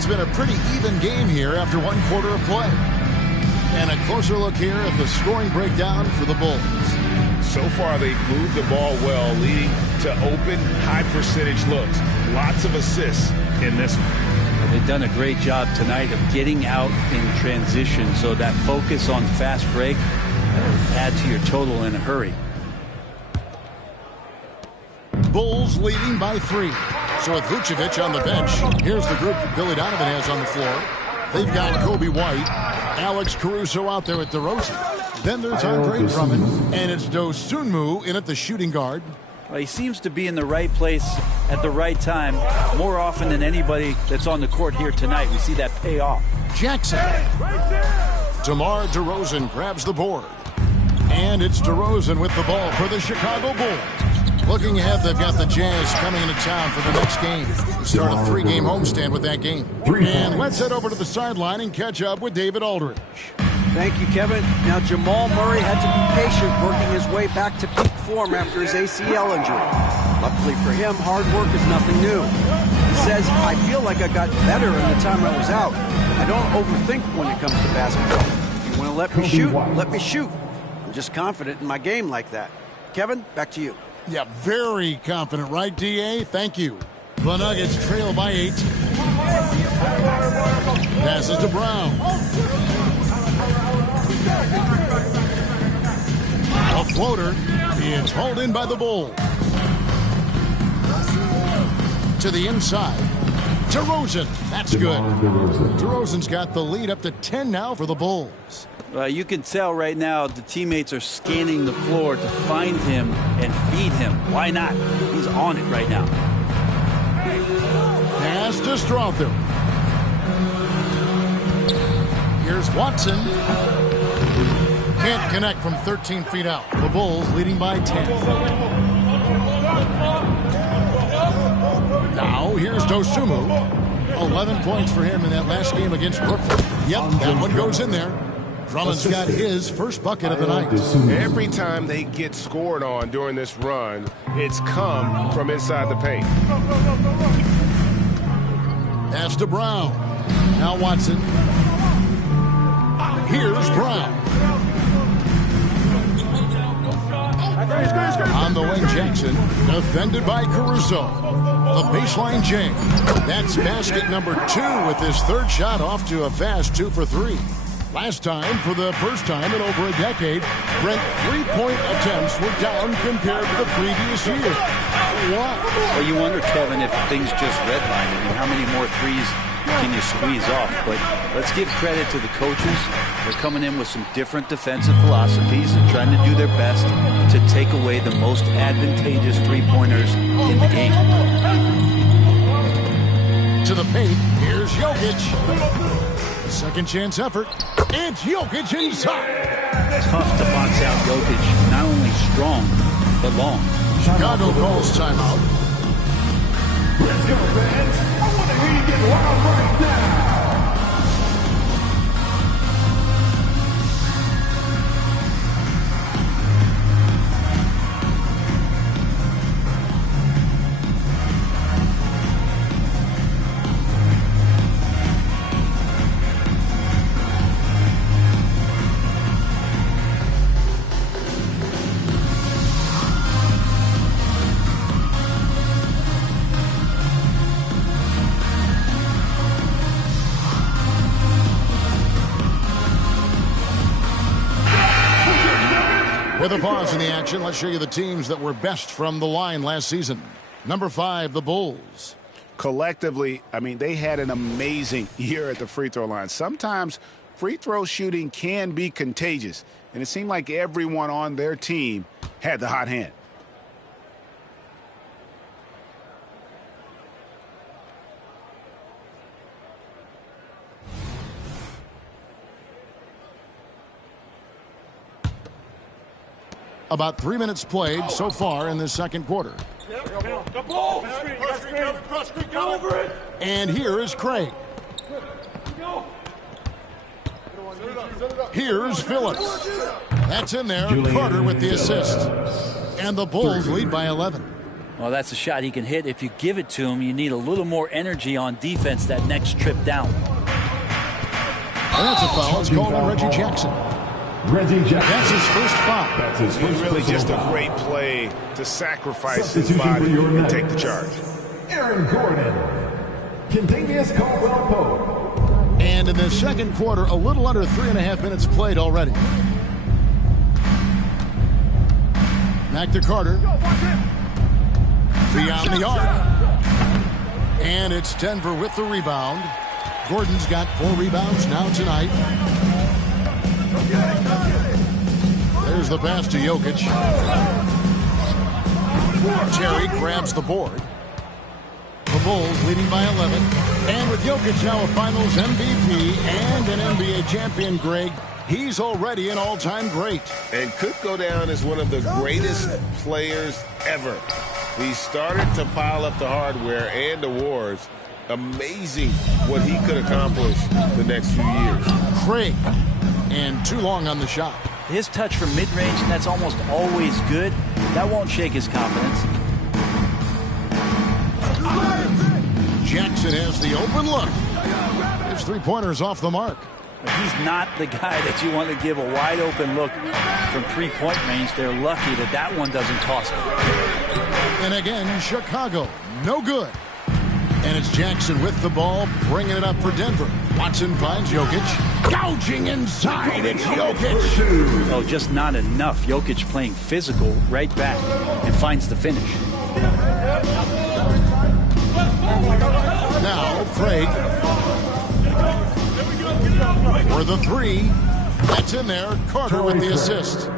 It's been a pretty even game here after one quarter of play. And a closer look here at the scoring breakdown for the Bulls. So far, they've moved the ball well, leading to open, high-percentage looks. Lots of assists in this one. They've done a great job tonight of getting out in transition, so that focus on fast break add to your total in a hurry. Bulls leading by 3. So with Vucevic on the bench, here's the group that Billy Donovan has on the floor. They've got Kobe White, Alex Caruso out there at DeRozan. Then there's Andre Drummond, and it's Dosunmu in at the shooting guard. Well, he seems to be in the right place at the right time more often than anybody that's on the court here tonight. We see that pay off. Jackson. DeMar DeRozan grabs the board. And it's DeRozan with the ball for the Chicago Bulls. Looking ahead, they've got the Jazz coming into town for the next game. Start a 3-game homestand with that game. And let's head over to the sideline and catch up with David Aldridge. Thank you, Kevin. Now, Jamal Murray had to be patient working his way back to peak form after his ACL injury. Luckily for him, hard work is nothing new. He says, I feel like I got better in the time I was out. I don't overthink when it comes to basketball. If you want to let me shoot, let me shoot. I'm just confident in my game like that. Kevin, back to you. Yeah, very confident, right, D.A.? Thank you. The Nuggets trail by 8. Passes to Brown. A floater is hauled in by the Bulls. To the inside. DeRozan. That's good. DeRozan's got the lead up to 10 now for the Bulls. You can tell right now the teammates are scanning the floor to find him and feed him. Why not? He's on it right now. Pass to Strother. Here's Watson. Can't connect from 13 feet out. The Bulls leading by 10. Now here's Dosunmu. 11 points for him in that last game against Brooklyn. Yep, that one goes in there. Drummond's got his first bucket of the night. Every time they get scored on during this run, it's come from inside the paint. Pass to Brown. Now Watson. Here's Brown. On the wing, Jackson. Defended by Caruso. The baseline J. That's basket number 2 with his third shot off to a fast 2 for 3. Last time, for the first time in over a decade, Brent, 3-point attempts were down compared to the previous year. Why? Well, you wonder, Kevin, if things just redline. I mean, how many more threes can you squeeze off? But let's give credit to the coaches. They're coming in with some different defensive philosophies and trying to do their best to take away the most advantageous three-pointers in the game. To the paint, here's Jokic. Second chance effort. It's Jokic inside. Tough to box out Jokic. Not only strong, but long. Chicago calls timeout. Let's go, fans. I want to hear you get wild right now. With a pause in the action, let's show you the teams that were best from the line last season. Number 5, the Bulls. Collectively, I mean, they had an amazing year at the free throw line. Sometimes free throw shooting can be contagious, and it seemed like everyone on their team had the hot hand. About 3 minutes played so far in this second quarter. And here is Craig. Here's Phillips. That's in there. Carter with the assist. And the Bulls lead by 11. Well, that's a shot he can hit. If you give it to him, you need a little more energy on defense that next trip down. And that's a foul. It's called on Reggie Jackson. Reggie Jackson. That's his first foul. That's his It was first really just a foul. great play to sacrifice his Substitution body for your and man. take the charge. Aaron Gordon. Contagious Caldwell Pope. And in the second quarter, a little under 3.5 minutes played already. Back to Carter. Beyond the arc. And it's Denver with the rebound. Gordon's got 4 rebounds now tonight. There's the pass to Jokic. Terry grabs the board. The Bulls leading by 11. And with Jokic now a Finals MVP and an NBA champion, Greg, he's already an all-time great. And could go down as one of the greatest players ever. He started to pile up the hardware and awards. Amazing what he could accomplish the next few years. Craig, and too long on the shot. His touch from mid-range, that's almost always good. That won't shake his confidence. Jackson has the open look. His three-pointer's off the mark. But he's not the guy that you want to give a wide-open look from three-point range. They're lucky that that one doesn't cost them. And again, Chicago, no good. And it's Jackson with the ball, bringing it up for Denver. Watson finds Jokic. Gouging inside, it's Jokic. Oh, just not enough. Jokic playing physical right back and finds the finish. Now, Craig. For the 3. That's in there. Carter with the assist.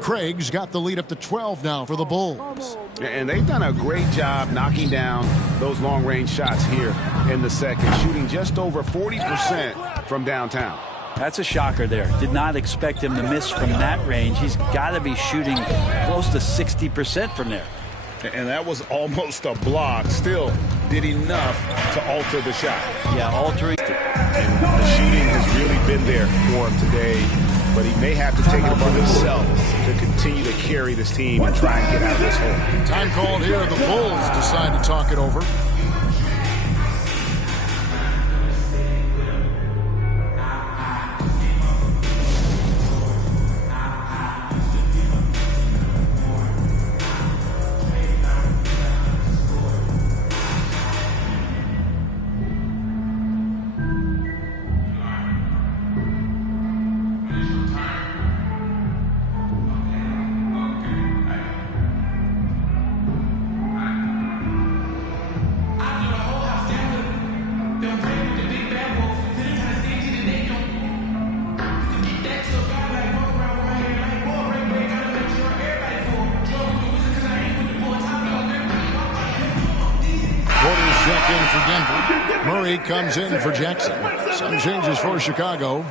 Craig's got the lead up to 12 now for the Bulls. And they've done a great job knocking down those long-range shots here in the second, shooting just over 40% from downtown. That's a shocker there. Did not expect him to miss from that range. He's got to be shooting close to 60% from there. And that was almost a block. Still did enough to alter the shot. Yeah, altering. And the shooting has really been there for him today. But he may have to take it upon himself to continue to carry this team and try and get out of this hole. Time called here. The Bulls decide to talk it over. In for Denver. Murray comes in for Jackson. Some changes for Chicago.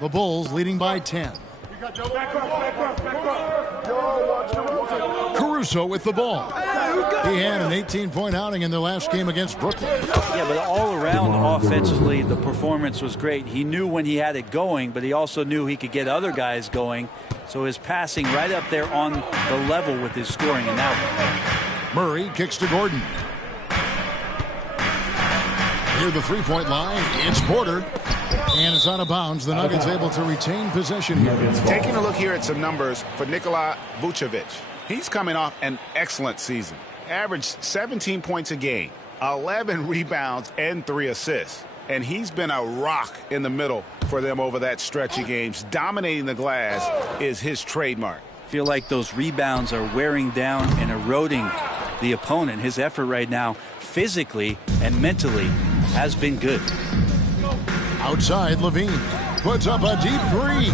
The Bulls leading by 10. Caruso with the ball. He had an 18-point outing in their last game against Brooklyn. Yeah, but all around offensively, the performance was great. He knew when he had it going, but he also knew he could get other guys going. So his passing right up there on the level with his scoring in that one. Murray kicks to Gordon. Near the three-point line, it's Porter. And it's out of bounds. The Nuggets able to retain possession here. Taking a look here at some numbers for Nikola Vucevic. He's coming off an excellent season. Averaged 17 points a game, 11 rebounds, and 3 assists. And he's been a rock in the middle for them over that stretch of games. Dominating the glass is his trademark. Feel like those rebounds are wearing down and eroding the opponent. His effort right now, physically and mentally, has been good. Outside, Levine puts up a deep 3.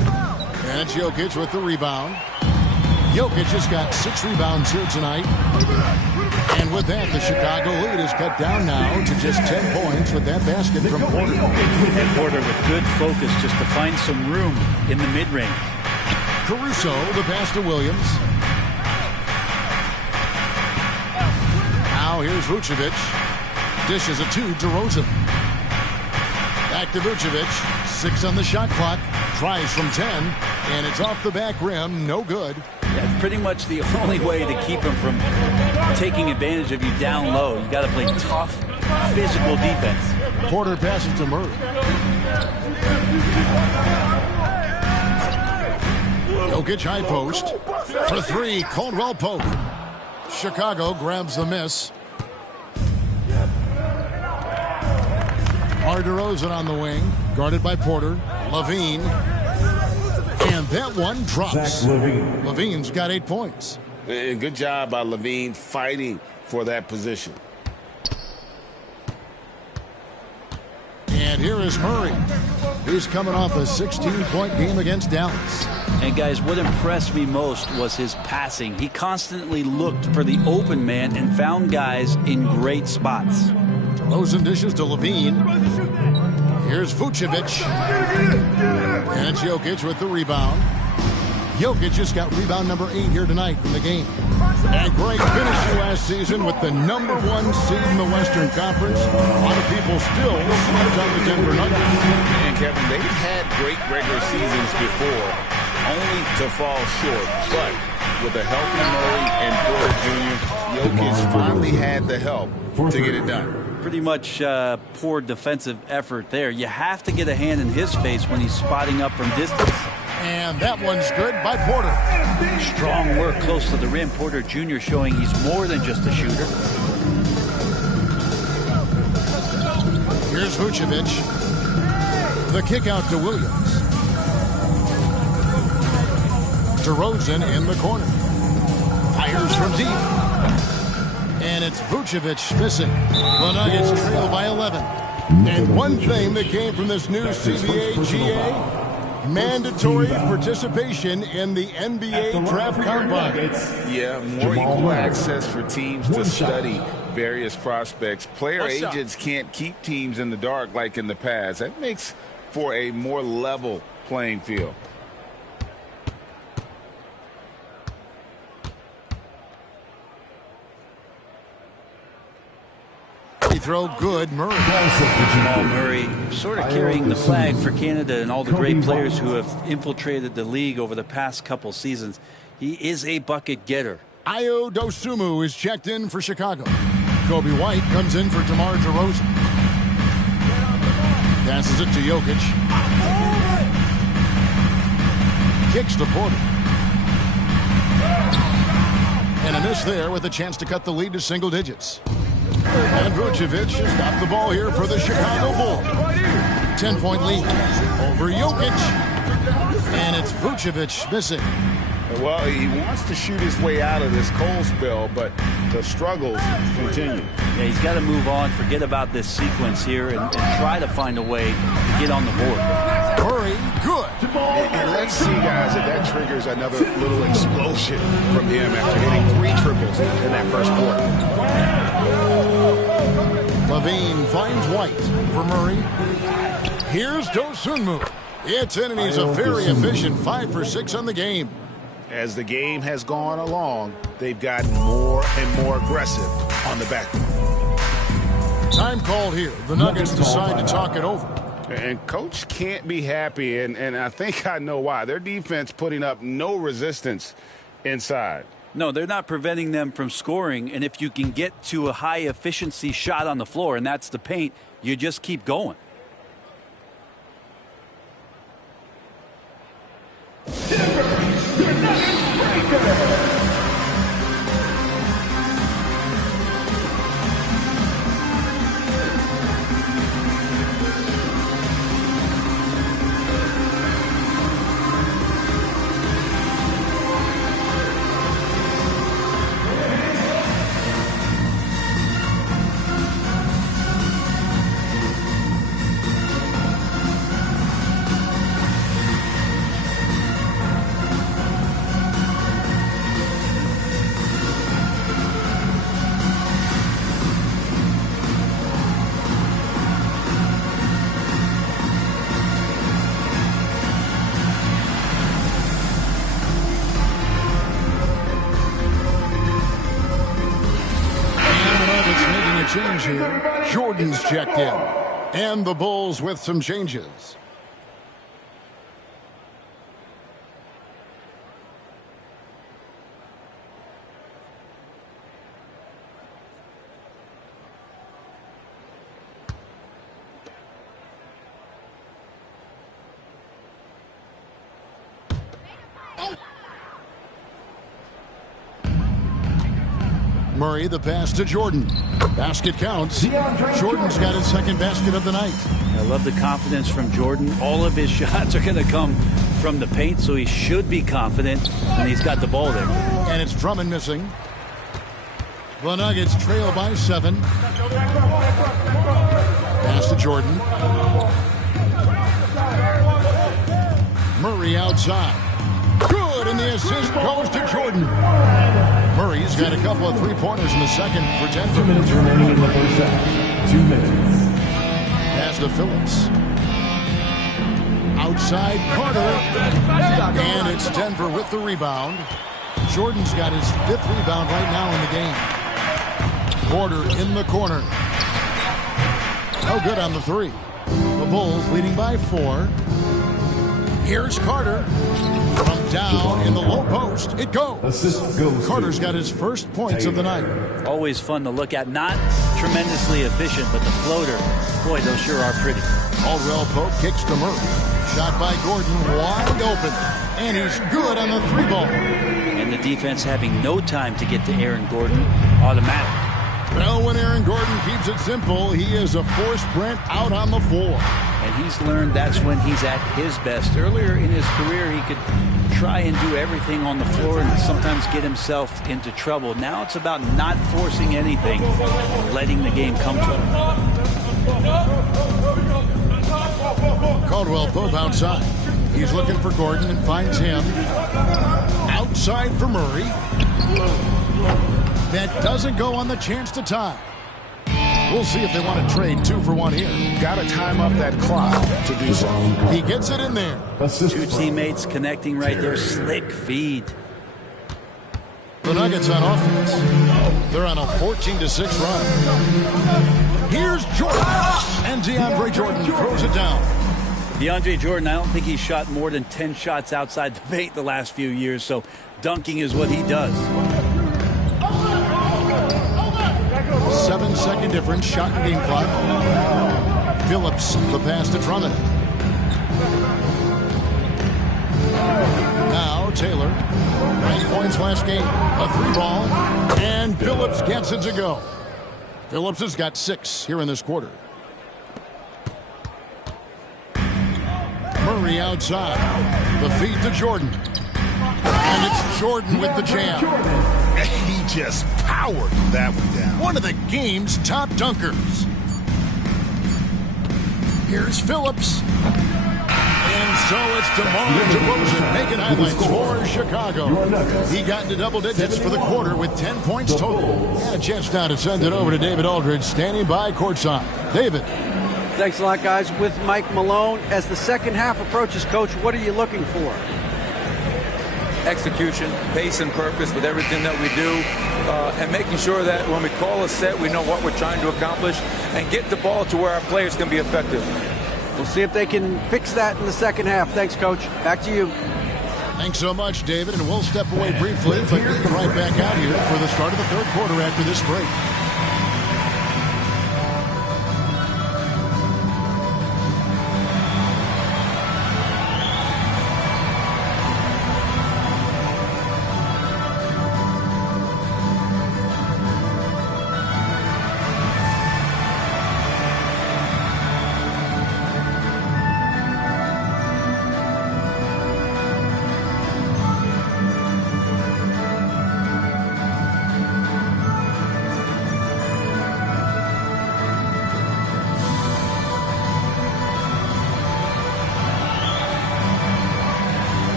And it's Jokic with the rebound. Jokic has got 6 rebounds here tonight. And with that, the Chicago lead is cut down now to just 10 points with that basket from Porter. And Porter with good focus just to find some room in the mid-range. Caruso, the pass to Williams. Now here's Vucevic. Dishes it to DeRozan. Back to Vucevic. 6 on the shot clock. Tries from 10. And it's off the back rim. No good. That's pretty much the only way to keep him from taking advantage of you down low. You got to play tough, physical defense. Porter passes to Murray. Jokic high post. For 3, Caldwell Pope. Chicago grabs the miss. DeRozan on the wing. Guarded by Porter. Levine. And that one drops. Levine's got 8 points. And good job by Levine fighting for that position. And here is Murray, who's coming off a 16-point game against Dallas. And guys, what impressed me most was his passing. He constantly looked for the open man and found guys in great spots. DeRozan dishes to Levine. Here's Vucevic. And it's Jokic with the rebound. Jokic just got rebound number 8 here tonight in the game. And Greg finished last season with the #1 seed in the Western Conference. A lot of people still slept on the Denver Nuggets. And Kevin, they've had great regular seasons before, only to fall short. But with a healthy Murray and Porter Jr., Jokic finally had the help to get it done. Pretty much poor defensive effort there. You have to get a hand in his face when he's spotting up from distance. And that one's good by Porter. Strong work close to the rim. Porter Jr. showing he's more than just a shooter. Here's Vucevic. The kick out to Williams. DeRozan in the corner. Fires from deep. And it's Vucevic missing. The Nuggets trail by 11. And one thing that came from this new CBA GA, mandatory participation in the NBA draft combine. Yeah, more equal access for teams to study various prospects. Player agents can't keep teams in the dark like in the past. That makes for a more level playing field. Throw good, Murray. Jamal Murray sort of carrying the flag for Canada and all the great players who have infiltrated the league over the past couple seasons. He is a bucket getter. Ayo Dosunmu is checked in for Chicago. Kobe White comes in for DeMar DeRozan. Passes it to Jokic. Kicks to Porter. And a miss there with a chance to cut the lead to single digits. And Vucevic has got the ball here for the Chicago Bulls. 10-point lead over Jokic. And it's Vucevic missing. Well, he wants to shoot his way out of this cold spell, but the struggles continue. Yeah, he's got to move on, forget about this sequence here, and try to find a way to get on the board. Murray, good. And let's see, guys, if that triggers another little explosion from him after hitting 3 triples in that first quarter. Levine finds White for Murray. Here's Dosunmu. It's in, and he's a very efficient 5 for 6 on the game. As the game has gone along, they've gotten more and more aggressive on the back end. Time called here. The Nuggets decide to talk it over. And Coach can't be happy, and I think I know why. Their defense putting up no resistance inside. No, they're not preventing them from scoring, and if you can get to a high-efficiency shot on the floor, and that's the paint, you just keep going. change here. Jordan's checked in. And the Bulls with some changes. Murray, the pass to Jordan. Basket counts. Jordan's got his second basket of the night. I love the confidence from Jordan. All of his shots are going to come from the paint, so he should be confident when he's got the ball there. And it's Drummond missing. The Nuggets trail by 7. Pass to Jordan. Murray outside. Good, and the assist goes to Jordan. Murray's got a couple of three-pointers in the second for Denver. 2 minutes remaining in the first half. 2 minutes. Pass to Phillips. Outside Carter. And it's Denver with the rebound. Jordan's got his 5th rebound right now in the game. Porter in the corner. No good on the 3. The Bulls leading by 4. Here's Carter. From down in the low post, it goes. Assist goes. Carter's got his first points of the night. Always fun to look at. Not tremendously efficient, but the floater, boy, those sure are pretty. Caldwell Pope kicks to Murray. Shot by Gordon, wide open. And he's good on the 3-ball. And the defense having no time to get to Aaron Gordon. Automatic. Well, when Aaron Gordon keeps it simple, he is a force sprint out on the floor. And he's learned that's when he's at his best. Earlier in his career, he could try and do everything on the floor and sometimes get himself into trouble. Now it's about not forcing anything, letting the game come to him. Caldwell Pope outside. He's looking for Gordon and finds him. Outside for Murray. That doesn't go on the chance to tie. We'll see if they want to trade 2 for 1 here. Got to time up that clock to do so. He gets it in there. Two teammates connecting right there. Slick feed. The Nuggets on offense. They're on a 14-6 run. Here's Jordan. And DeAndre Jordan throws it down. DeAndre Jordan, I don't think he's shot more than 10 shots outside the paint the last few years, so dunking is what he does. 7-second difference, shot and game clock. Phillips, the pass to Drummond. Now Taylor. 9 points last game. A 3-ball. And Phillips gets it to go. Phillips has got 6 here in this quarter. Murray outside. The feed to Jordan. And it's Jordan with the jam. He just powered that one down. One of the game's top dunkers. Here's Phillips. And so it's DeMar DeRozan making highlights for Chicago. He got into double digits for the quarter with 10 points total. And a chance now to send it over to David Aldridge, standing by courtside. David. Thanks a lot, guys. With Mike Malone, as the second half approaches, Coach, what are you looking for? Execution, pace and purpose with everything that we do, and making sure that when we call a set, we know what we're trying to accomplish and get the ball to where our players can be effective. We'll see if they can fix that in the second half. Thanks, Coach. Back to you. Thanks so much, David, and we'll step away briefly, but we'll be right back out here for the start of the third quarter after this break.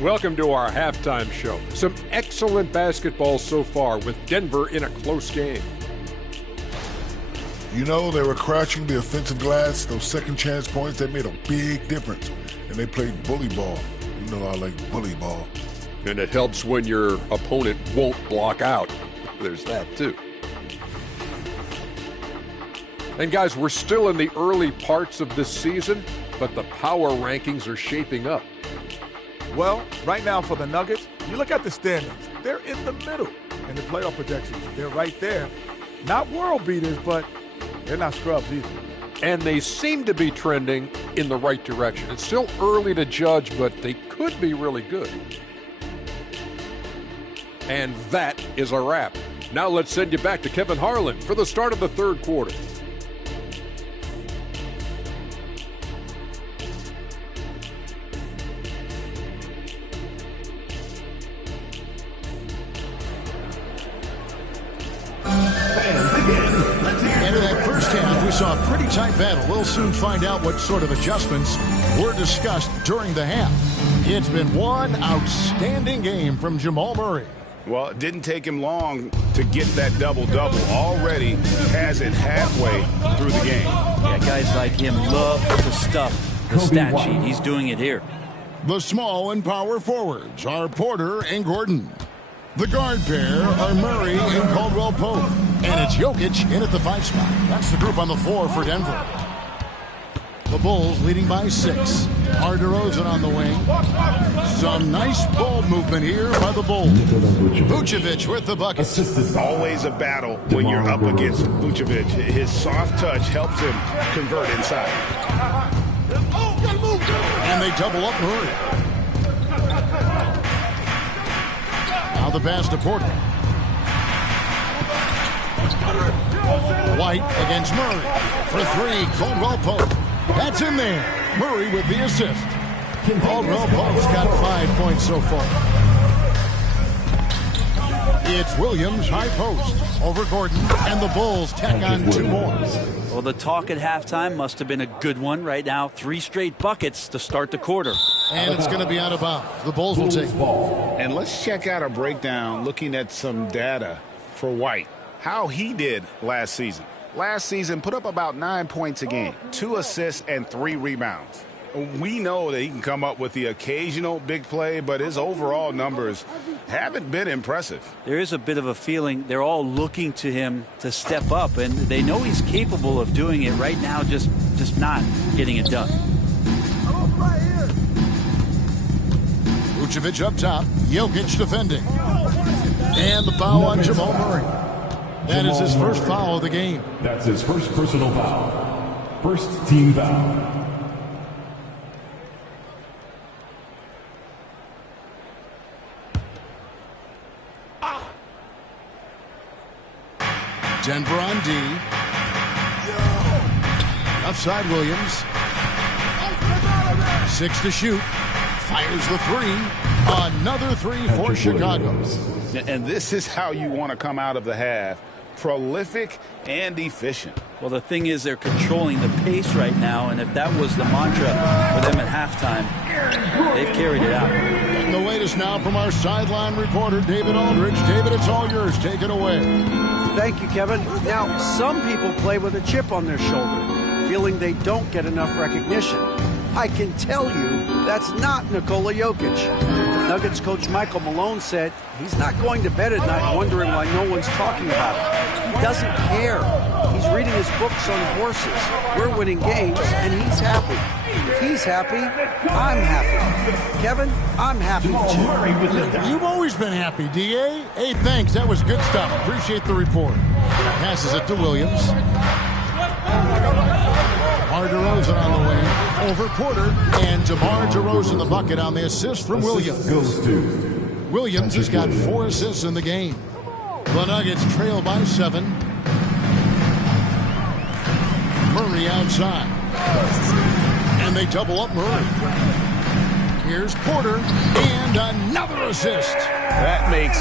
Welcome to our halftime show. Some excellent basketball so far with Denver in a close game. You know, they were crouching the offensive glass. Those second chance points, that made a big difference. And they played bully ball. You know I like bully ball. And it helps when your opponent won't block out. There's that too. And guys, we're still in the early parts of this season, but the power rankings are shaping up. Well, right now for the Nuggets, you look at the standings. They're in the middle. And the playoff projections, they're right there. Not world beaters, but they're not scrubs either. And they seem to be trending in the right direction. It's still early to judge, but they could be really good. And that is a wrap. Now let's send you back to Kevin Harlan for the start of the third quarter. And in that first half, we saw a pretty tight battle. We'll soon find out what sort of adjustments were discussed during the half. It's been one outstanding game from Jamal Murray. Well, it didn't take him long to get that double-double. Already has it halfway through the game. Yeah, guys like him love to stuff the stat sheet. He's doing it here. The small and power forwards are Porter and Gordon. The guard pair are Murray and Caldwell Pope. And it's Jokic in at the 5 spot. That's the group on the floor for Denver. The Bulls leading by 6. DeRozan on the wing. Some nice ball movement here by the Bulls. Vucevic with the bucket. Always a battle when you're up against Vucevic. His soft touch helps him convert inside. And they double up Murray. Now the pass to Porter. White against Murray. For 3, Caldwell Pope. That's in there. Murray with the assist. Caldwell Pope's got 5 points so far. It's Williams high post over Gordon, and the Bulls tack on 2 more. Well, the talk at halftime must have been a good one. Right now, 3 straight buckets to start the quarter. And it's going to be out of bounds. The Bulls will take ball. And let's check out a breakdown looking at some data for White. How he did last season. Last season, put up about 9 points a game, 2 assists and 3 rebounds. We know that he can come up with the occasional big play, but his overall numbers haven't been impressive. There is a bit of a feeling they're all looking to him to step up, and they know he's capable of doing it right now, just not getting it done. Vucevic up top, Jokic defending. And the foul on Jamal Murray. That is his first foul of the game. That's his first personal foul. First team foul. Denver on D. Outside Williams. 6 to shoot. Fires the 3. Another 3 for Chicago. And this is how you want to come out of the half. Prolific and efficient. Well, the thing is they're controlling the pace right now, and if that was the mantra for them at halftime, they've carried it out. And the latest now from our sideline reporter, David Aldridge. David, it's all yours. Take it away. Thank you, Kevin. Now, some people play with a chip on their shoulder, feeling they don't get enough recognition. I can tell you that's not Nikola Jokic. Nuggets coach Michael Malone said he's not going to bed at night wondering why no one's talking about it. He doesn't care. He's reading his books on horses. We're winning games, and he's happy. If he's happy, I'm happy. Kevin, I'm happy too. You've always been happy, D.A. Hey, thanks. That was good stuff. Appreciate the report. Passes it to Williams. DeRozan on the wing. Over Porter. And DeMar DeRozan the bucket on the assist from Williams. Williams has got 4 assists in the game. The Nuggets trail by 7. Murray outside. And they double up Murray. Here's Porter. And another assist. That makes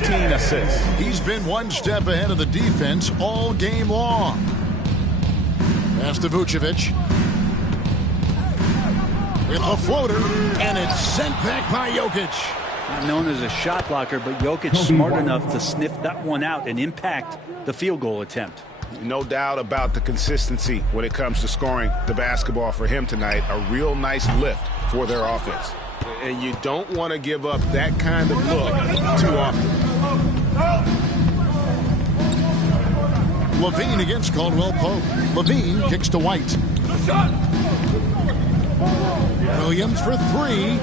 15 assists. He's been one step ahead of the defense all game long. Pass to Vucevic. with a floater, and it's sent back by Jokic. Not known as a shot blocker, but Jokic smart enough to sniff that one out and impact the field goal attempt. No doubt about the consistency when it comes to scoring the basketball for him tonight. A real nice lift for their offense. And you don't want to give up that kind of look too often. Levine against Caldwell Pope. Levine kicks to White. Williams for three.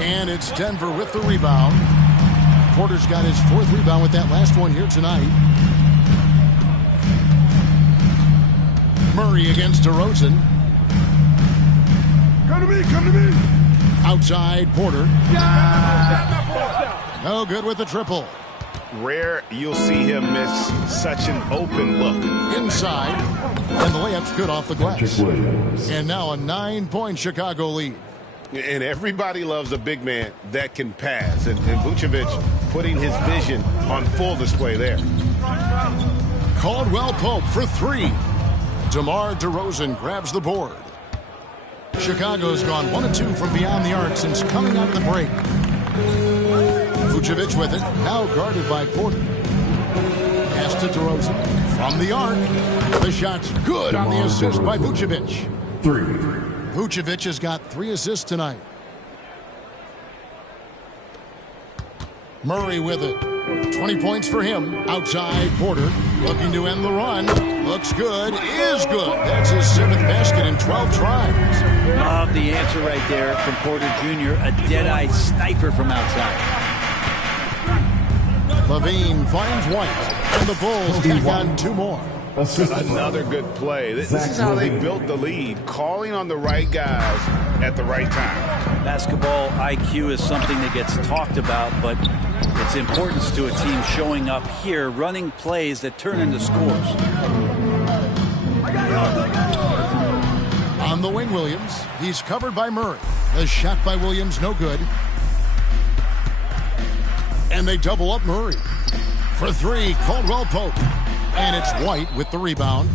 And it's Denver with the rebound. Porter's got his fourth rebound with that last one here tonight. Murray against DeRozan. Come to me, come to me. Outside Porter. No good with the triple. Rare you'll see him miss such an open look. Inside. And the layup's good off the glass. And now a 9-point Chicago lead. And everybody loves a big man that can pass. And Vucevic putting his vision on full display there. Caldwell Pope for three. DeMar DeRozan grabs the board. Chicago's gone 1 of 2 from beyond the arc since coming out of the break. Vucevic with it, now guarded by Porter. Pass to DeRozan from the arc. The shot's good on the assist by Vucevic. 3. Vucevic has got 3 assists tonight. Murray with it. 20 points for him. Outside Porter. Looking to end the run. Looks good. Is good. That's his 7th basket in 12 tries. Love the answer right there from Porter Jr. A dead-eye sniper from outside. Levine finds White. And the Bulls tack on 2 more. Another good play. This is how they built the lead, calling on the right guys at the right time. Basketball IQ is something that gets talked about, but its importance to a team showing up here, running plays that turn into scores. On the wing, Williams. He's covered by Murray. The shot by Williams, no good. And they double up Murray. For 3, Caldwell Pope. And it's White with the rebound.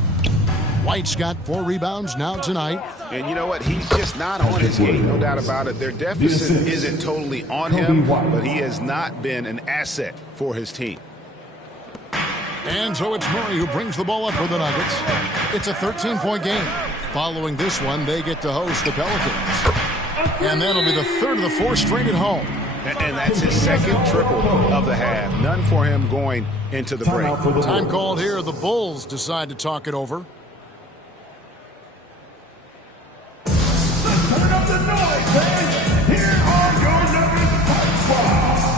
White's got 4 rebounds now tonight. And you know what? He's just not on his game, no doubt about it. Their deficit isn't totally on him, but he has not been an asset for his team. And so it's Murray who brings the ball up for the Nuggets. It's a 13-point game. Following this one, they get to host the Pelicans. And that'll be the 3rd of the 4 straight at home. And that's his 2nd triple of the half. None for him going into the break. Time called here. The Bulls decide to talk it over. Turn up the noise, fans. Here are your Nuggets Hot Spots.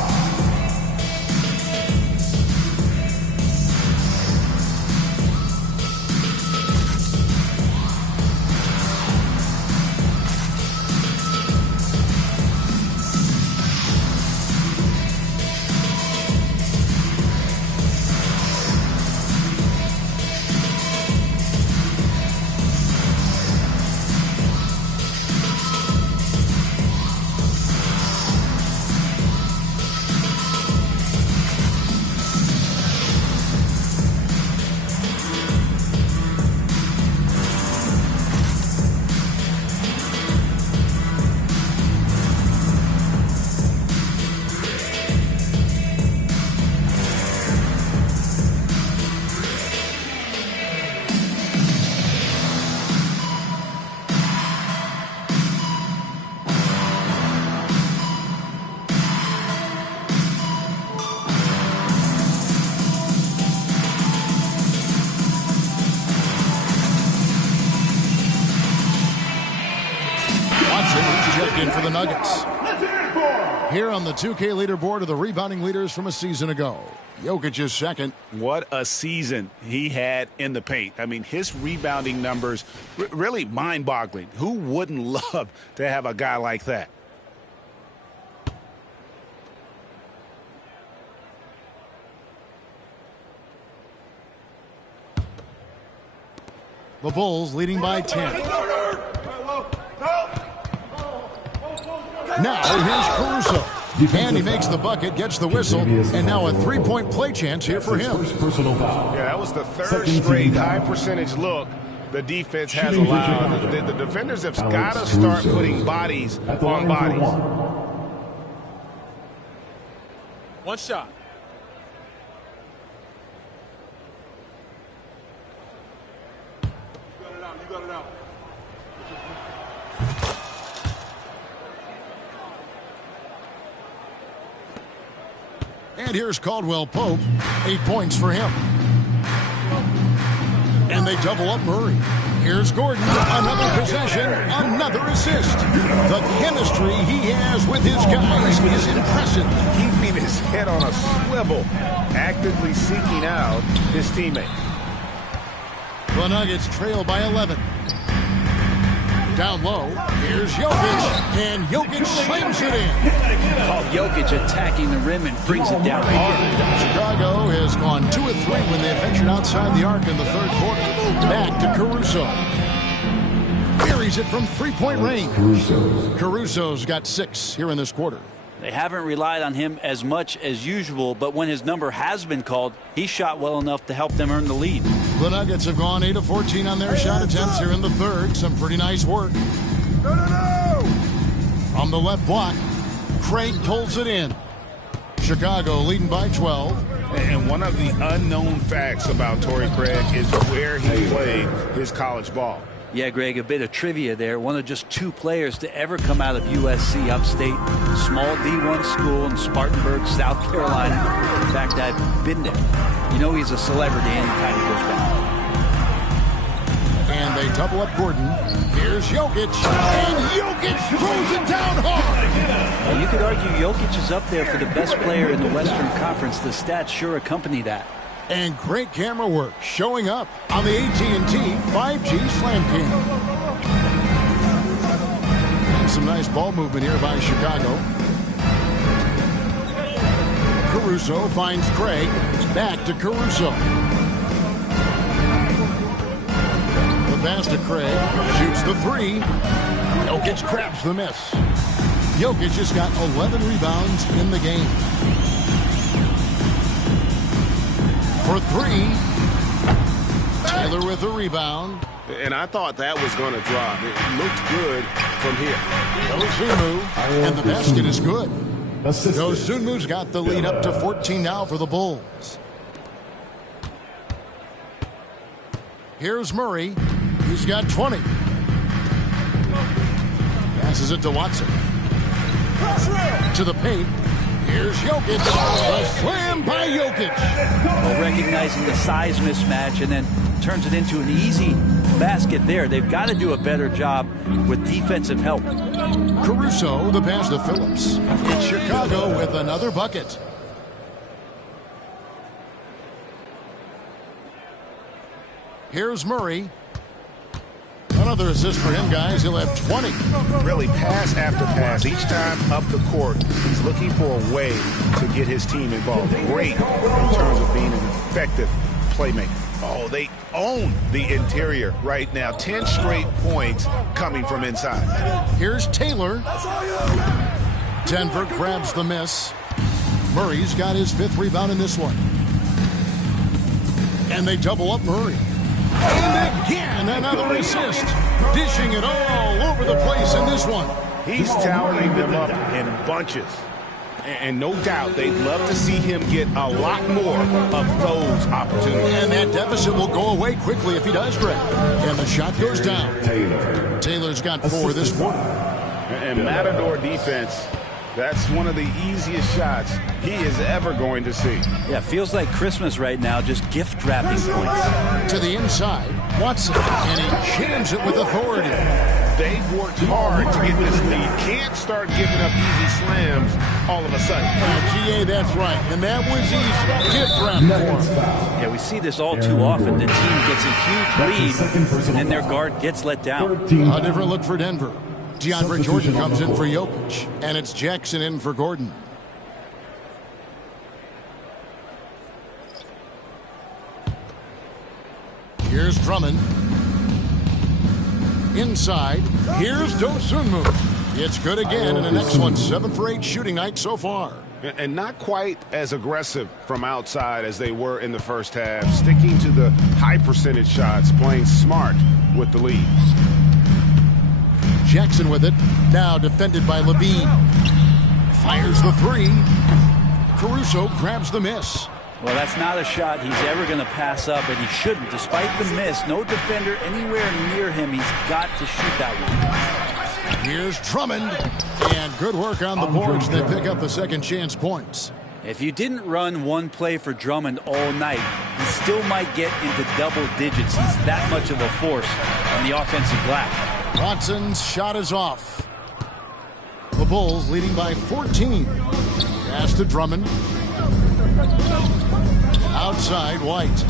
In for the Nuggets. Here on the 2K leaderboard are the rebounding leaders from a season ago. Jokic is 2nd. What a season he had in the paint. I mean, his rebounding numbers really mind-boggling. Who wouldn't love to have a guy like that? The Bulls leading by 10. Now here's Caruso. And he makes the bucket, gets the whistle, and now a 3-point play chance here for him. Yeah, that was the 3rd straight high percentage look the defense has allowed. The defenders have got to start putting bodies on bodies. One shot. You got it out. And here's Caldwell Pope. 8 points for him. And they double up Murray. Here's Gordon. Another possession. Another assist. The chemistry he has with his guys is impressive. Keeping his head on a swivel, actively seeking out his teammate. The Nuggets trail by 11. Down low, here's Jokic, and Jokic slams it in. Oh, Jokic attacking the rim and brings it down hard. Chicago has gone 2 of 3 when they ventured outside the arc in the third quarter. Back to Caruso. Buries it from three-point range. Caruso's got 6 here in this quarter. They haven't relied on him as much as usual, but when his number has been called, he shot well enough to help them earn the lead. The Nuggets have gone 8 of 14 on their shot attempts here in the third. Some pretty nice work. From the left block, Craig pulls it in. Chicago leading by 12. And one of the unknown facts about Torrey Craig is where he played his college ball. Yeah, Greg, a bit of trivia there. One of just 2 players to ever come out of USC upstate. Small D1 school in Spartanburg, South Carolina. In fact, I've been there. You know he's a celebrity anytime he goes back. And they double up Gordon. Here's Jokic. And Jokic throws it down hard. Well, you could argue Jokic is up there for the best player in the Western Conference. The stats sure accompany that. And great camera work showing up on the AT&T 5G Slam Cam. And some nice ball movement here by Chicago. Caruso finds Craig. Back to Caruso. The pass to Craig. Shoots the 3. Jokic grabs the miss. Jokic has got 11 rebounds in the game. For 3. Taylor with a rebound. And I thought that was going to drop. It looked good from here. Dosunmu, and the basket is good. Dosunmu's got the lead up to 14 now for the Bulls. Here's Murray. He's got 20. Passes it to Watson. To the paint. Here's Jokic. A slam by Jokic. Well, recognizing the size mismatch and then turns it into an easy basket there. They've got to do a better job with defensive help. Caruso, the pass to Phillips. It's Chicago with another bucket. Here's Murray. Another assist for him, guys. He'll have 20. Really, pass after pass. Each time up the court, he's looking for a way to get his team involved. Great in terms of being an effective playmaker. Oh, they own the interior right now. 10 straight points coming from inside. Here's Taylor. Denver grabs the miss. Murray's got his 5th rebound in this one. And they double up Murray. And again, another assist. Dishing it all over the place in this one. He's tallying them up in bunches. And no doubt they'd love to see him get a lot more of those opportunities. And that deficit will go away quickly if he does, Greg. And the shot goes down. Taylor's got 4 this quarter. And Matador defense, that's one of the easiest shots he is ever going to see. Yeah, feels like Christmas right now, just gift wrapping points. To the inside, Watson, and he jams it with authority. They've worked hard to get this lead. Can't start giving up easy slams all of a sudden. GA, that's right. And that was easy. Gift wrap for him. Yeah, we see this all too often. The team gets a huge lead, and then their guard gets let down. A different look for Denver. DeAndre Jordan comes in for Jokic, and it's Jackson in for Gordon. Here's Drummond. Inside, here's Dosunmu. It's good again, and an excellent 7 for 8 shooting night so far. And not quite as aggressive from outside as they were in the first half. Sticking to the high percentage shots, playing smart with the lead. Jackson with it. Now defended by Levine. Fires the three. Caruso grabs the miss. Well, that's not a shot he's ever going to pass up, and he shouldn't. Despite the miss, no defender anywhere near him. He's got to shoot that one. Here's Drummond. And good work on the boards. They pick up the second chance points. If you didn't run one play for Drummond all night, he still might get into double digits. He's that much of a force on the offensive glass. Watson's shot is off. The Bulls leading by 14. Pass to Drummond. Outside, White.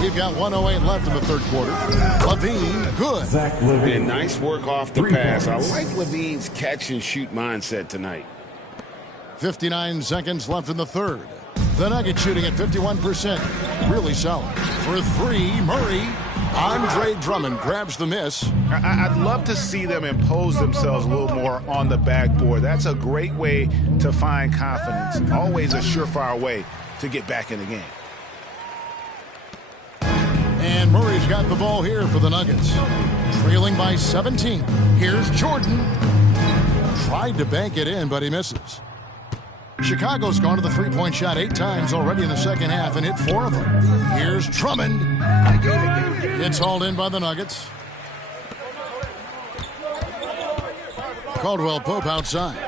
We've got 1:08 left in the third quarter. Levine, good. And nice work off the pass. I like Levine's catch-and-shoot mindset tonight. 59 seconds left in the third. The Nuggets shooting at 51%. Really solid. For three, Murray. Andre Drummond grabs the miss. I'd love to see them impose themselves a little more on the backboard. That's a great way to find confidence. Always a surefire way to get back in the game. And Murray's got the ball here for the Nuggets. Trailing by 17. Here's Jordan. Tried to bank it in, but he misses. Chicago's gone to the three-point shot 8 times already in the second half and hit 4 of them. Here's Drummond. It's hauled in by the Nuggets. Caldwell Pope outside.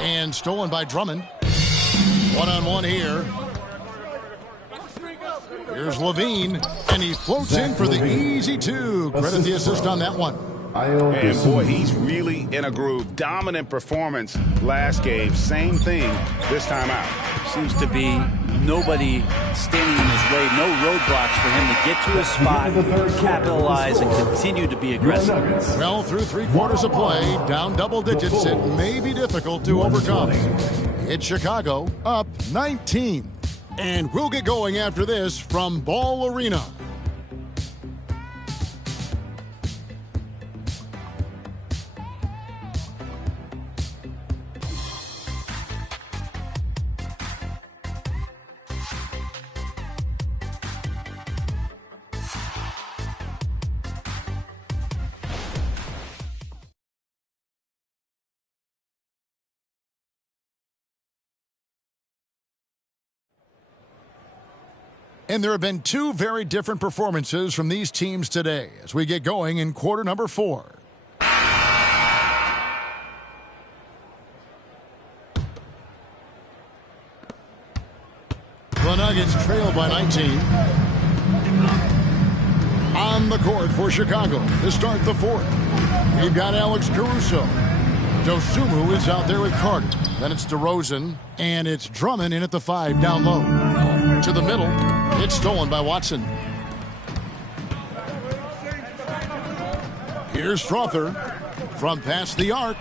And stolen by Drummond. One-on-one here. Here's Levine, and he floats in for the easy two. Credit the assist on that one. And boy, he's really in a groove. Dominant performance last game. Same thing this time out. Seems to be nobody standing in his way. No roadblocks for him to get to his spot, capitalize, and continue to be aggressive. Well, through 3 quarters of play, down double digits, it may be difficult to overcome. It's Chicago up 19. And we'll get going after this from Ball Arena. And there have been 2 very different performances from these teams today as we get going in quarter number 4. The Nuggets trail by 19. On the court for Chicago to start the fourth. We've got Alex Caruso. Dosunmu is out there with Carter. Then it's DeRozan, and it's Drummond in at the 5 down low. To the middle. It's stolen by Watson. Here's Strother from past the arc.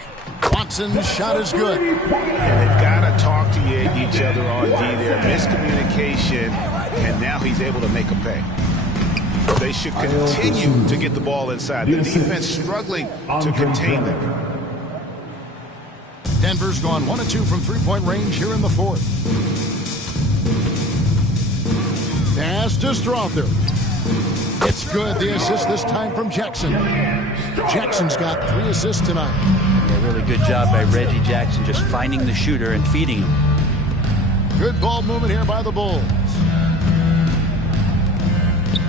Watson's shot is good. And they've got to talk to each other on D there. Miscommunication, and now he's able to make a pay. They should continue to get the ball inside. The defense struggling to contain them. Denver's gone 1 of 2 from three-point range here in the fourth. Pass to Strother. It's good. The assist this time from Jackson. Jackson's got 3 assists tonight. Yeah, really good job by Reggie Jackson just finding the shooter and feeding him. Good ball movement here by the Bulls.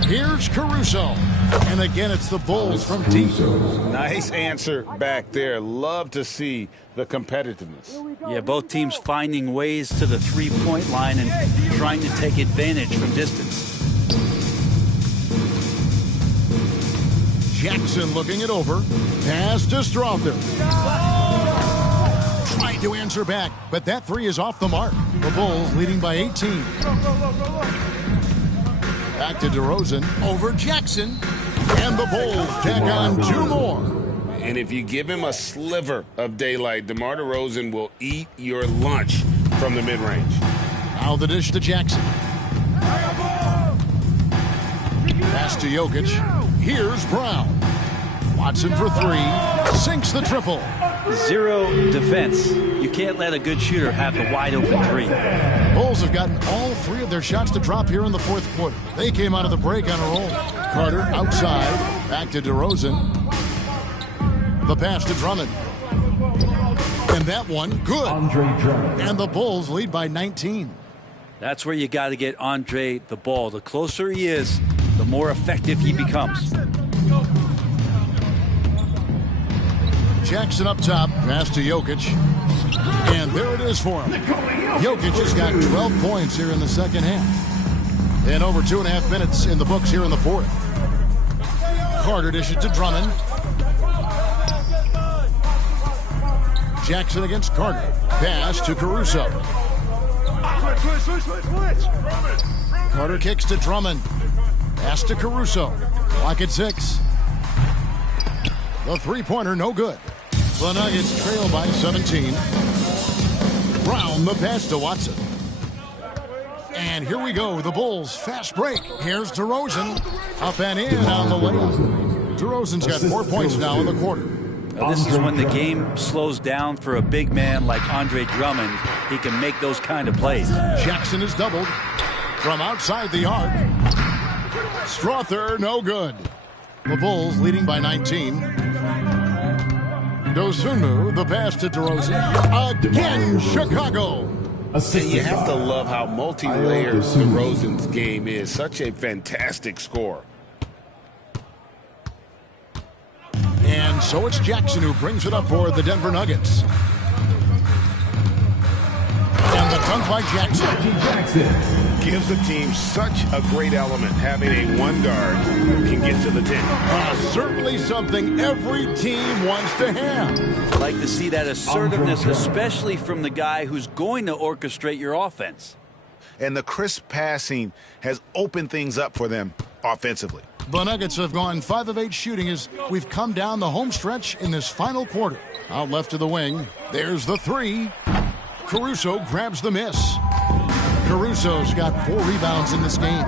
Here's Caruso. And again, it's the Bulls from deep. Nice answer back there. Love to see the competitiveness. Yeah, both teams finding ways to the three-point line and trying to take advantage from distance. Jackson looking it over. Pass to Strother. Trying to answer back, but that 3 is off the mark. The Bulls leading by 18. Back to DeRozan. Over Jackson. And the Bulls tack on 2 more. And if you give him a sliver of daylight, DeMar DeRozan will eat your lunch from the mid-range. Now the dish to Jackson. Pass to Jokic. Here's Brown. Watson for 3. Sinks the triple. 0 defense. You can't let a good shooter have the wide-open 3. Bulls have gotten all 3 of their shots to drop here in the fourth quarter. They came out of the break on a roll. Carter outside, back to DeRozan. The pass to Drummond. And that one, good. And the Bulls lead by 19. That's where you got to get Andre the ball. The closer he is, the more effective he becomes. Jackson up top, pass to Jokic. And there it is for him. Jokic has got 12 points here in the second half. And over 2.5 minutes in the books here in the fourth. Carter dishes to Drummond. Jackson against Carter. Pass to Caruso. Carter kicks to Drummond. Pass to Caruso. Clock at 6. The three-pointer, no good. The Nuggets trail by 17. Brown, the pass to Watson. And here we go, the Bulls fast break. Here's DeRozan, up and in on the layup. DeRozan's got 4 points now in the quarter. Now, this is when the game slows down for a big man like Andre Drummond. He can make those kind of plays. Jackson is doubled from outside the arc. Strother, no good. The Bulls leading by 19. Dosunmu, the pass to DeRozan. Again, Chicago. And you have to love how multi-layers DeRozan's game is. Such a fantastic scorer. And so it's Jackson who brings it up for the Denver Nuggets. And the dunk by Jackson. Gives the team such a great element having a one guard who can get to the 10. Certainly something every team wants to have. I like to see that assertiveness, especially from the guy who's going to orchestrate your offense. And the crisp passing has opened things up for them offensively. The Nuggets have gone 5 of 8 shooting as we've come down the home stretch in this final quarter. Out left to the wing. There's the 3. Caruso grabs the miss. Caruso's got 4 rebounds in this game.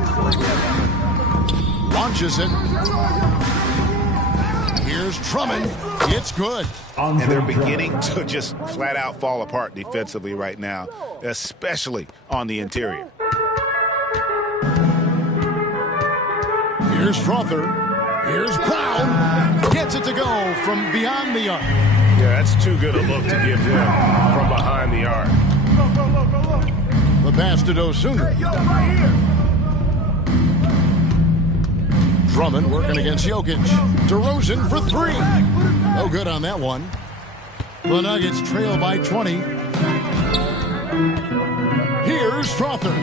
Launches it. Here's Drummond. It's good. And they're beginning to just flat out fall apart defensively right now, especially on the interior. Here's Strother. Here's Brown. Gets it to go from beyond the arc. Yeah, that's too good a look to give him from behind the arc. The pass to Dosunmu. Drummond working against Jokic. DeRozan for 3. No good on that one. The Nuggets trail by 20. Here's Strother.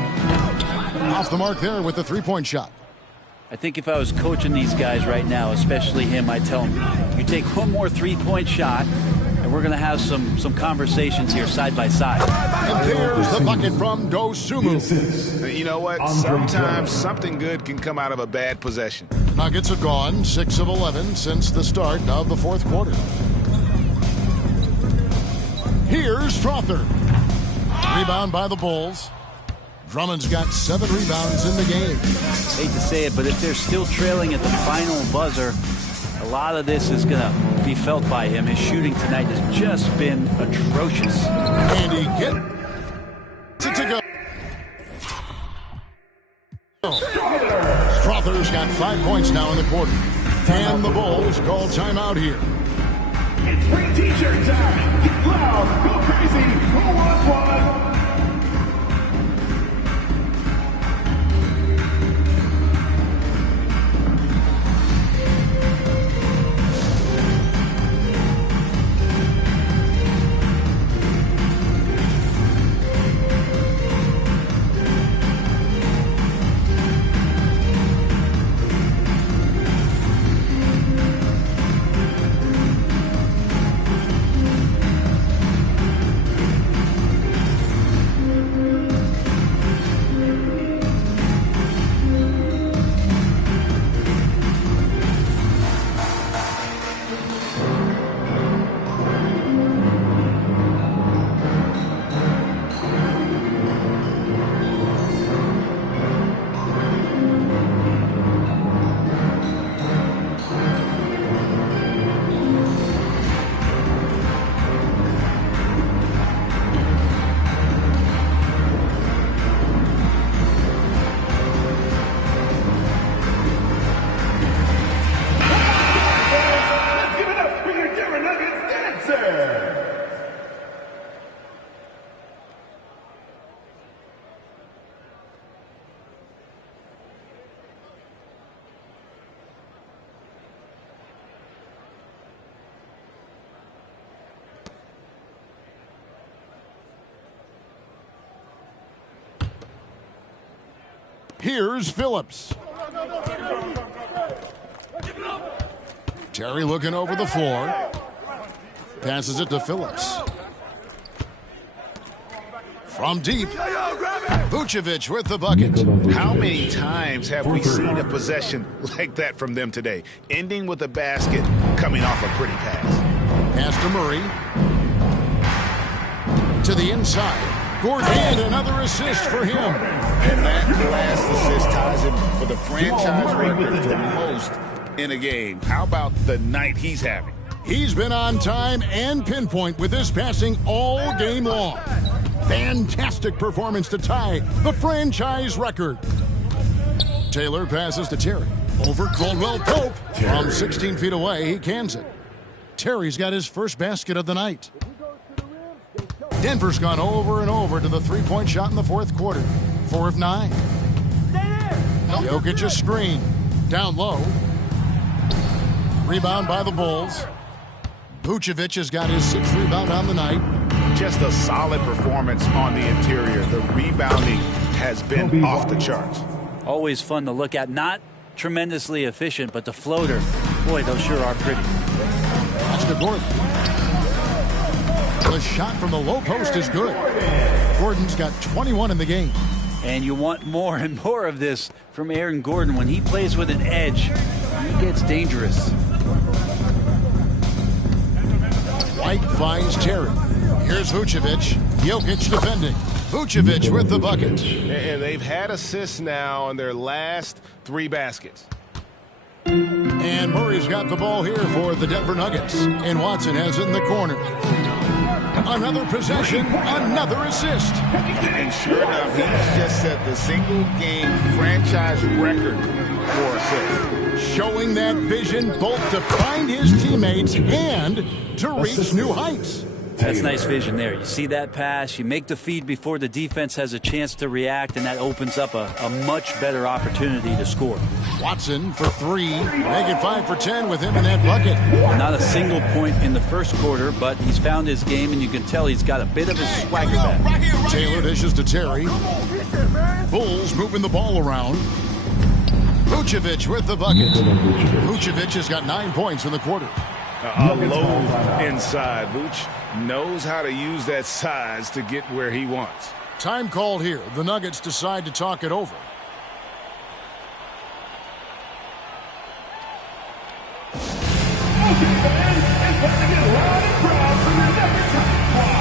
Off the mark there with the 3-point shot. I think if I was coaching these guys right now, especially him, I'd tell him, you take one more 3-point shot, and we're going to have some conversations here side by side. And there's the bucket from Dosunmu. You know what? Sometimes something good can come out of a bad possession. Nuggets have gone 6 of 11 since the start of the fourth quarter. Here's Strother. Rebound by the Bulls. Drummond's got 7 rebounds in the game. Hate to say it, but if they're still trailing at the final buzzer, a lot of this is going to be felt by him. His shooting tonight has just been atrocious. And he gets it to go. Strother's got 5 points now in the quarter. And the Bulls call timeout here. It's free t-shirt time. Get loud, go crazy. Who wants one? Here's Phillips. Terry looking over the floor. Passes it to Phillips. From deep, Vucevic with the bucket. How many times have we seen a possession like that from them today? Ending with a basket, coming off a pretty pass. Pass to Murray. To the inside. Gordon, and another assist for him. And that last assist ties him for the franchise record for most in a game. How about the night he's having? He's been on time and pinpoint with his passing all game long. Fantastic performance to tie the franchise record. Taylor passes to Terry. Over Caldwell Pope. From 16 feet away, he cans it. Terry's got his first basket of the night. Denver's gone over and over to the three-point shot in the fourth quarter. 4 of 9. Jokic a screen. Down low. Rebound by the Bulls. Vucevic has got his 6th rebound on the night. Just a solid performance on the interior. The rebounding has been off the charts. Always fun to look at. Not tremendously efficient, but the floater, boy, those sure are pretty. That's to Gordon. The shot from the low post is good. Gordon's got 21 in the game. And you want more and more of this from Aaron Gordon. When he plays with an edge, he gets dangerous. White finds Terry. Here's Vucevic. Jokic defending. Vucevic with the bucket. And they've had assists now on their last 3 baskets. And Murray's got the ball here for the Denver Nuggets. And Watson has it in the corner. Another possession, another assist. And sure enough, he's just set the single-game franchise record for assists. Showing that vision both to find his teammates and to reach new heights. That's nice vision there. You see that pass, you make the feed before the defense has a chance to react, and that opens up a much better opportunity to score. Watson for 3, making 5 for 10 with him in that bucket. Not a single point in the first quarter, but he's found his game, and you can tell he's got a bit of his swagger back. Taylor dishes to Terry. Bulls moving the ball around. Vucevic with the bucket. Vucevic has got 9 points in the quarter. A low inside. Vooch knows how to use that size to get where he wants. Time called here. The Nuggets decide to talk it over. Okay, fans, it's time to get loud and proud for your Nuggets High Squad.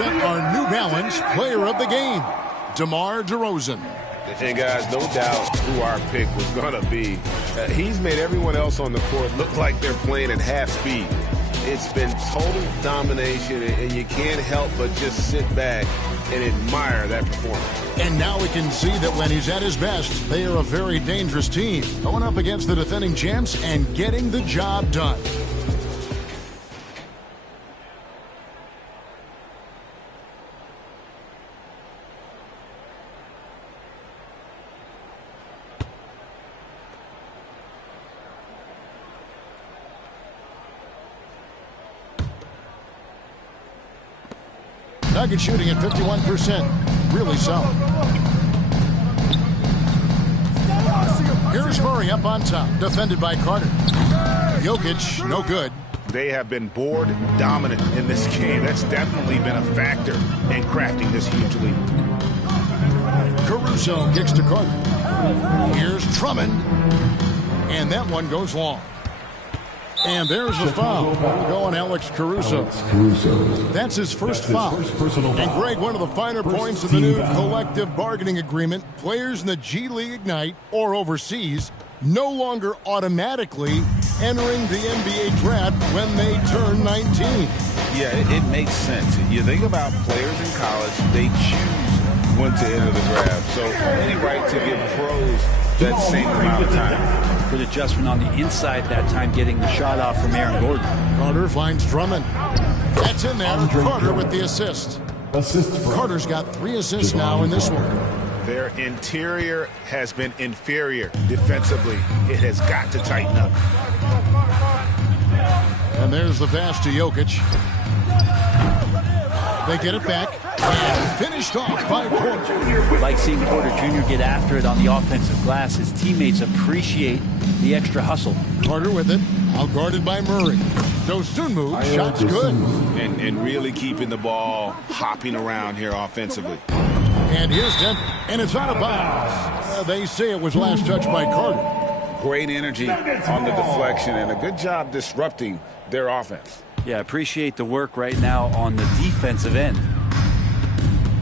Our New Balance player of the game, DeMar DeRozan. And guys, no doubt who our pick was going to be. He's made everyone else on the court look like they're playing at half speed. It's been total domination, and you can't help but just sit back and admire that performance. And now we can see that when he's at his best, they are a very dangerous team, going up against the defending champs and getting the job done. Nuggets shooting at 51%. Really solid. Here's Murray up on top, defended by Carter. Jokic, no good. They have been board dominant in this game. That's definitely been a factor in crafting this huge lead. Caruso kicks to Carter. Here's Drummond. And that one goes long. And there's the foul. Going Alex Caruso. That's his first foul. And Greg, one of the finer points of the new collective bargaining agreement, players in the G League Ignite or overseas no longer automatically entering the NBA draft when they turn 19. Yeah, it makes sense. You think about players in college, they choose when to enter the draft. So only right to give pros that same amount of time. Good adjustment on the inside that time, getting the shot off from Aaron Gordon. Carter finds Drummond. That's in there. Carter with the assist. Carter's got 3 assists now in this one. Their interior has been inferior defensively. It has got to tighten up. And there's the pass to Jokic. They get it back. And finished off by Porter. Like seeing Porter Jr. get after it on the offensive glass. His teammates appreciate the extra hustle. Carter with it. Out guarded by Murray. Dosunmu, shot's good. And really keeping the ball hopping around here offensively. And here's Denver. And it's out of bounds. They say it was last touched by Carter. Great energy on the deflection and a good job disrupting their offense. Yeah, appreciate the work right now on the defensive end.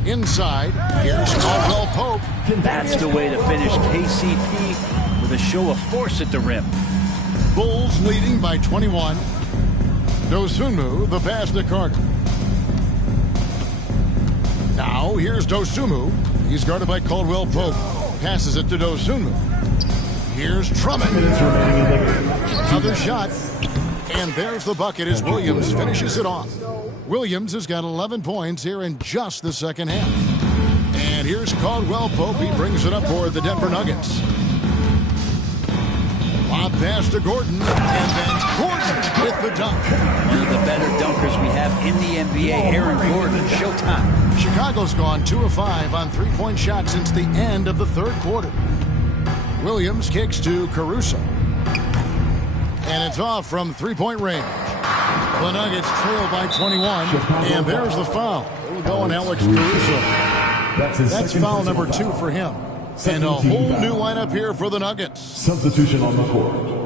Inside, here's Caldwell Pope. That's the way to finish KCP with a show of force at the rim. Bulls leading by 21. Dosunmu, the pass to Carter. Now, here's Dosunmu. He's guarded by Caldwell Pope. Passes it to Dosunmu. Here's Drummond. Another shot. And there's the bucket as Williams finishes it off. Williams has got 11 points here in just the second half. And here's Caldwell Pope. He brings it up for the Denver Nuggets. Lob pass to Gordon. And then Gordon with the dunk. One of the better dunkers we have in the NBA, Aaron Gordon. Showtime. Chicago's gone 2 of 5 on three-point shots since the end of the third quarter. Williams kicks to Caruso. And it's off from three-point range. The Nuggets trail by 21. And there's the foul. It'll go on Alex Caruso. That's foul number 2 for him. And a whole new lineup here for the Nuggets. Substitution on the court.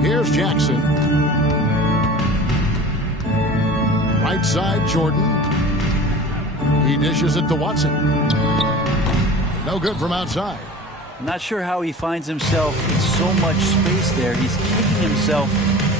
Here's Jackson. Right side, Jordan. He dishes it to Watson. No good from outside. I'm not sure how he finds himself in so much space there. He's kicking himself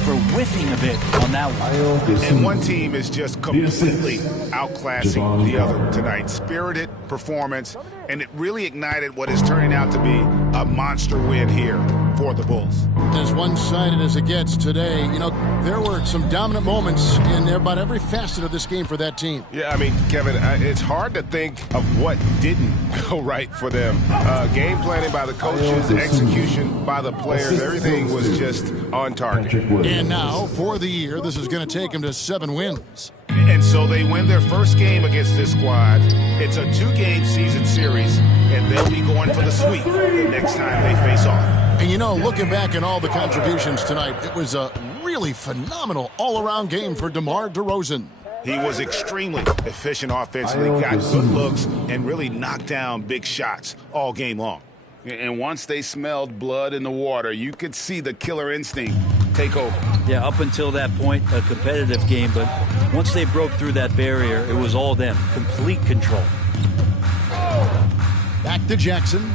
for whiffing a bit on that one. And one team is just completely outclassing the other tonight. Spirited performance, and it really ignited what is turning out to be a monster win here for the Bulls. As one-sided as it gets today, you know, there were some dominant moments in about every facet of this game for that team. Yeah, I mean, Kevin, it's hard to think of what didn't go right for them. Game planning by the coaches, execution by the players, everything was just on target. And now, for the year, this is going to take them to 7 wins. And so they win their first game against this squad. It's a 2-game season series, and they'll be going for the sweep the next time they face off. And you know, looking back at all the contributions tonight, it was a really phenomenal all-around game for DeMar DeRozan. He was extremely efficient offensively, got good looks, and really knocked down big shots all game long. And once they smelled blood in the water, you could see the killer instinct take over. Yeah, up until that point, a competitive game, but once they broke through that barrier, it was all them. Complete control. Back to Jackson.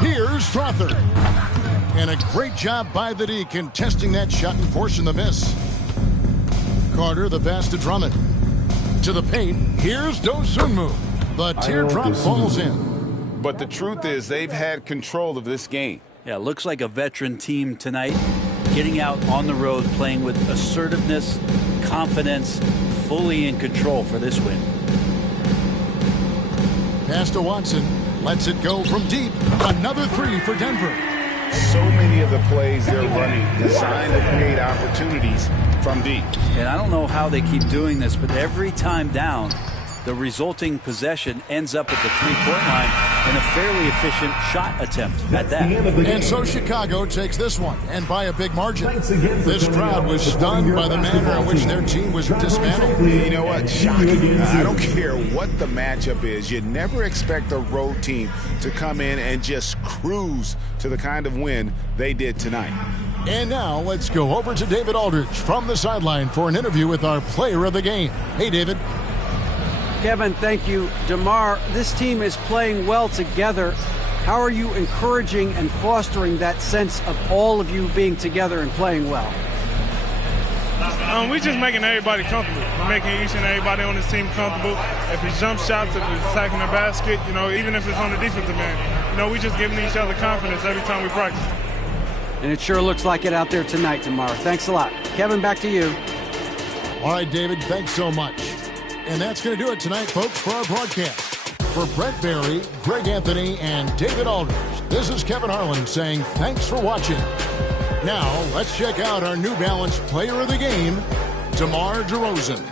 Here's Strother. And a great job by the D contesting that shot and forcing the miss. Carter, the pass to Drummond. To the paint. Here's Dosunmu. The teardrop falls in. But the truth is they've had control of this game. Yeah, looks like a veteran team tonight, getting out on the road, playing with assertiveness, confidence, fully in control for this win. Pass to Watson. Lets it go from deep. Another three for Denver. So many of the plays they're running designed to create opportunities from deep. And I don't know how they keep doing this, but every time down, the resulting possession ends up at the three-point line and a fairly efficient shot attempt at that. And so Chicago takes this one, and by a big margin. This crowd was stunned by the manner in which their team was dismantled. You know what? Shocking. I don't care what the matchup is. You never expect a road team to come in and just cruise to the kind of win they did tonight. And now let's go over to David Aldridge from the sideline for an interview with our player of the game. Hey, David. Kevin, thank you. DeMar, this team is playing well together. How are you encouraging and fostering that sense of all of you being together and playing well? We're just making everybody comfortable. We're making each and everybody on this team comfortable. If it's jump shots, if it's attacking the basket, even if it's on the defensive end, we're just giving each other confidence every time we practice. And it sure looks like it out there tonight, DeMar. Thanks a lot. Kevin, back to you. All right, David, thanks so much. And that's going to do it tonight, folks, for our broadcast. For Brent Barry, Greg Anthony, and David Aldridge, this is Kevin Harlan saying thanks for watching. Now, let's check out our New Balance player of the game, DeMar DeRozan.